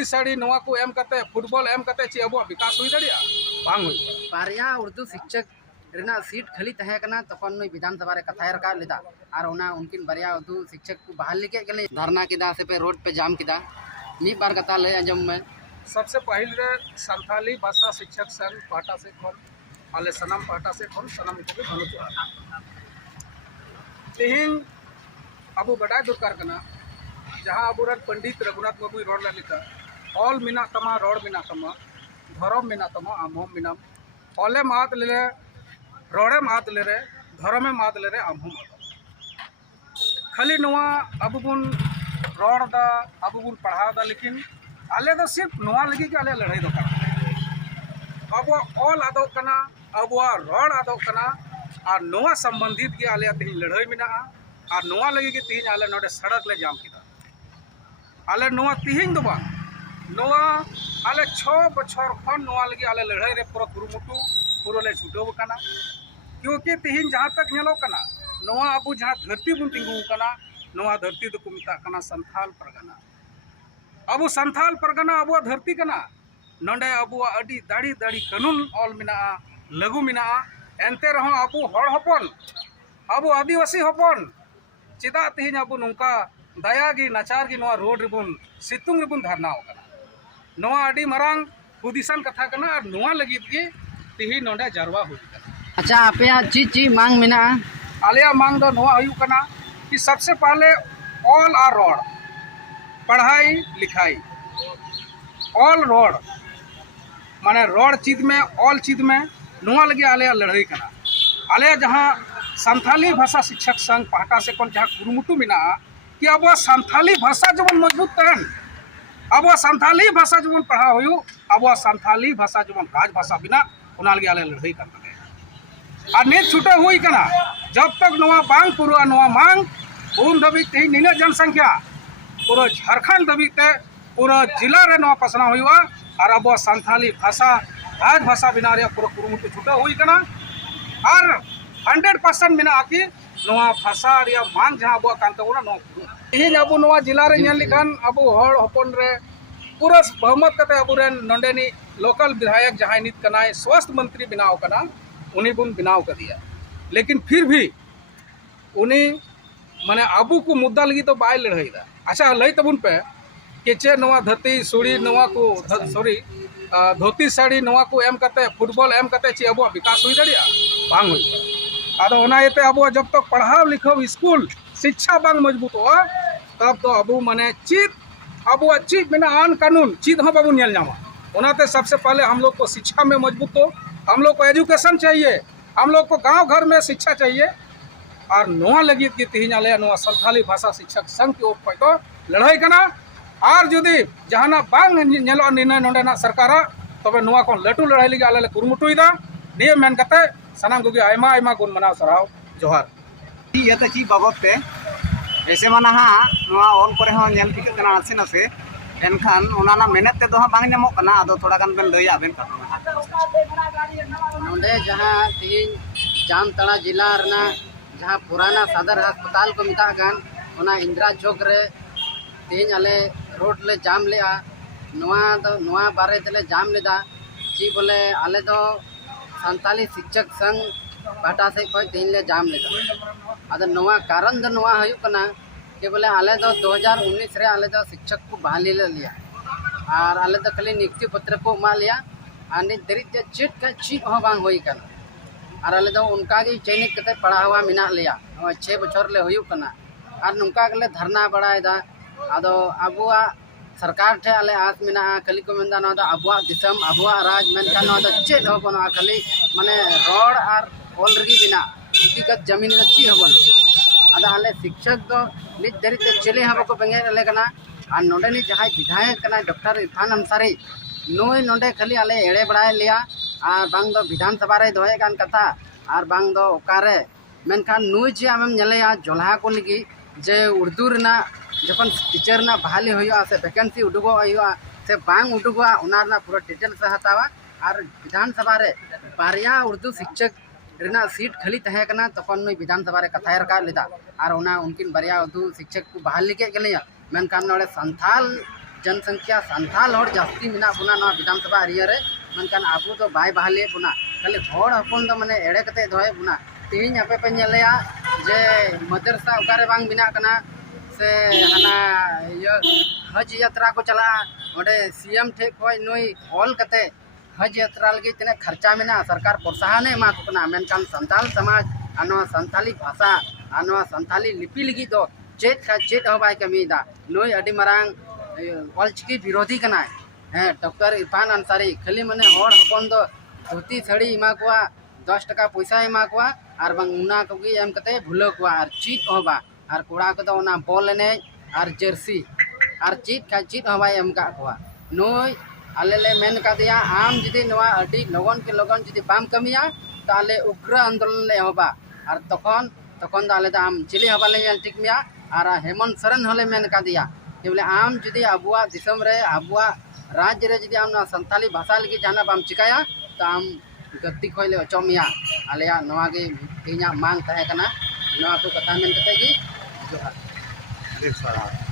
धोती साड़ी नवा को एम कते फुटबॉल एम कते चे अब विकास हुई दड़िया बांग हुई बारिया उर्दू शिक्षक रेना सीट खाली तहे कना तखन नुई विधानसभा रे कथाय रका लेदा और ओना उनकिन बारिया उर्दू शिक्षक को बहाल के गले धरना किदा से पे रोड पे जाम किदा नी बार कथा ले अंजम में सबसे पहले रे संथाली भाषा शिक्षक संघ पाटा से खोल आले सनम पाटा से खोल सनम को भी भनु तेहिन अबु बड़ा दुर्कार कना जहाँ अबुरन पंडित रघुनाथ बाबू रोड ला लिखा ऑल मिना तमा रोड मिना तमा धर्म मिना तमा आमहोम मिनाम ऑले मात ले रोडे मात ले रे धर्मे मात ले रे आमहोम खाली नवा अब बुन रोड दा अब बुन पढ़ा दा लेकिन आले तो सिर्फ नवा लगी कि आले लड़ाई दो अब ऑल आदो कना अब रोड आदो कना और नवा संबंधित के आले तीन लड़ाई मिना और नवा लगी कि तीन आले नोडे सड़क ले जाम किदा आले नवा तीन दो बांग नवा आले 6 बछर खन नवा लगी आले लड़ाई रे पूरा कुरुमुटु पूरा ले छुटो कना क्योंकि तीन जहाँ तक नेलो कना नवा अबु जहाँ धरती बुन तिंगु कना नवा धरती दो को मिता कना संथाल परगना अबु संथाल परगना अबु धरती कना नंडे अबु अडी दाड़ी दाड़ी कानून ऑल मिना लागू मिना एनते रहो अबु हड़ हपन अबु आदिवासी हपन चिदा तीन अबु नुका दयागी नाचार की नवा रोड रिबुन सितुंग रिबुन धरना कना नवा अडी मरांग हुदिसन कथा कना और नवा लगी की तीन नोडे जरवा हुई अच्छा आपया ची मांग मिना आलिया मांग दो नवा हुई कना कि सबसे पहले ऑल आर रोड पढ़ाई लिखाई ऑल रोड माने रोड चीज में ऑल चीज में नवा लगे आलिया लड़ाई कना आलिया जहाँ संथाली भाषा शिक्षक संघ पाटा से कौन जहाँ कुरुमुटु मिना कि अब संथाली भाषा जब मजबूत तहन अब संथाली भाषा जब पढ़ा हुई अब संथाली भाषा जब राजभाषा बिना उना लगे आलिया लड़ाई करना और नेत छुटे हुई कना जब तक नवा बांग पूरा नवा मांग उन दबी तीन निना जनसंख्या पूरा झारखंड दबी ते पूरा जिला रे नवा पसना हुआ और अब संथाली भाषा राजभाषा बिना रे पूरा कुरुमुटु छुटे हुई कना और 100% बिना आकी नवा भाषा रे मांग जहां अब कांता उना नो तीन अब नवा जिला रे नेल लिखान अब हड़ हपन रे पूरा बहुमत कते अब रे नंडेनी लोकल विधायक जहां नित कनाय स्वास्थ्य मंत्री बिनाव कना उन्हीं बुन बिनाव कर दिया लेकिन फिर भी उन्हीं माने अबू को मुद्दा लगी तो बाय लड़ाई दा अच्छा लई तबुन पे कि चे नवा धरती सुड़ी नवा को सॉरी धोती साड़ी नवा को एम कते फुटबॉल एम कते चे अब विकास हुई दड़िया बांग हुई आदो ओना येते अब जब तक पढ़ाव लिखव स्कूल शिक्षा बांग मजबूत हो तब तो अबू माने चीज अब चीज बिना आन कानून चीज हम बाबू नेल जामा ओनाते सबसे पहले हम लोग को शिक्षा में मजबूत हो हम लोग को एजुकेशन चाहिए हम लोग को गांव घर में शिक्षा चाहिए और नवा लगी की तीन आले नवा संथाली भाषा शिक्षक संघ के ऊपर तो लड़ाई करना और जुदी जहाना बांग नेलो निर्णय नोडेना सरकार तबे नवा को लटू लड़ाई लगी आले कुरुमुटुइदा निये मेन कते सनाम गुगी आयमा आयमा गुण मनाव सराव जोहार ये तो ची बाबत पे ऐसे माना हा नवा ऑल करे हो नेल टिकट कना आसे नसे एनखान ओनाना मेहनत ते दो हा बांग नेमो कना आदो थोड़ा गान बेन लई आबेन कतना नोडे जहाँ तीन जामताड़ा जिला रना जहाँ पुराना सदर अस्पताल को मिता गान ओना इंदिरा चौक रे तीन आले रोड ले जाम लेआ नवा बारे तेले जाम लेदा जी बोले आले दो संताली शिक्षक संघ पाटा से कोई तीन ले जाम लेदा अद नवा कारण दो नवा हयु कना कि बोले आले दो 2019 रे आले दो शिक्षक को बहाली ले लिया और आले दो खाली नियुक्ति पत्र को मा लिया और नित दरित चीट का चीट हो बांग होई कना और आले दो उनका गे चयनित कते पढ़ा हुआ मिना लिया 6 बछर ले हुई कना और नुका गले धरना बड़ायदा आदो अबुआ सरकार ठे आले आस मिना खाली को मेंदा ना अबुआ दिसम अबुआ राज मेनका ना चेत हो बनो खाली माने रोड और ऑल रगी बिना व्यक्तिगत जमीन ची हो बनो आदा आले शिक्षक दो नित दरित चले हम को बेंगे ले कना और नोडेनी जहां विधायक कना डॉक्टर इरफान अंसारी नोय नोडे खाली आले एड़े बड़ाय लिया और बांग दो विधानसभा रे दोहे गान कथा और बांग दो ओकारे मेनखान नुई जे आमेम नेलेया जोल्हा को लगी जे उर्दू रना जखन टीचर ना बहाली होया से वैकेंसी उडुगो होया से बांग उडुगो ओना रना पूरा डिटेल से हतावा और विधानसभा रे बारिया उर्दू शिक्षक रेना सीट खाली तहे कना तखन नुई विधानसभा रे कथाय रका लेदा और ओना उनकिन बारिया उर्दू शिक्षक को बहाली के गलिया मेनखान नोडे संथाल जनसंख्या संथाल हर जास्ती मेना बुना नवा विधानसभा एरिया रे मनकान आबू तो बाय बहाले बुना खाली हर हपन दो माने एड़े कते दोय बुना तीन आपे पे नेलेया जे मदरसा उकारे बांग बिना कना से हना ये हज यात्रा को चला ओडे सीएम ठे खोय नुई ऑल कते हज यात्रा लगी तने खर्चा मेना सरकार प्रोत्साहन एमा को कना मेनकान संताल समाज आनो संताली भाषा आनो संताली लिपि लगी दो चेत का चेत हबाय कमीदा नुई अडी मरांग ऑलचिकी विरोधी कना है डॉक्टर इरफान अंसारी खाली माने हर हपन दो धोती साड़ी एमा को 10 टका पैसा एमा को और बांग उना कोगी एम कते भूल को और चीत होबा और कोड़ा को दो ना बॉल एने और जर्सी और चीत का चीत होबा एम का को नोय आले ले मेन का दिया आम जदी नवा अडी लगन के लगन जदी बाम कमिया ताले उग्र आंदोलन ले होबा और तखन दाले दा आम चिली होबा ले नेल टिक मिया और हेमंत सरन हले मेन का दिया कि बोले आम जदी अबुआ दिसम रे अबुआ राज्य रे जदी आम संताली भाषा लगी जाना बाम चिकाया तो आम गति खोले अचमिया आलिया नवा गे तीना मांग तहे कना नवा को कथा मेन कते गी जोहार।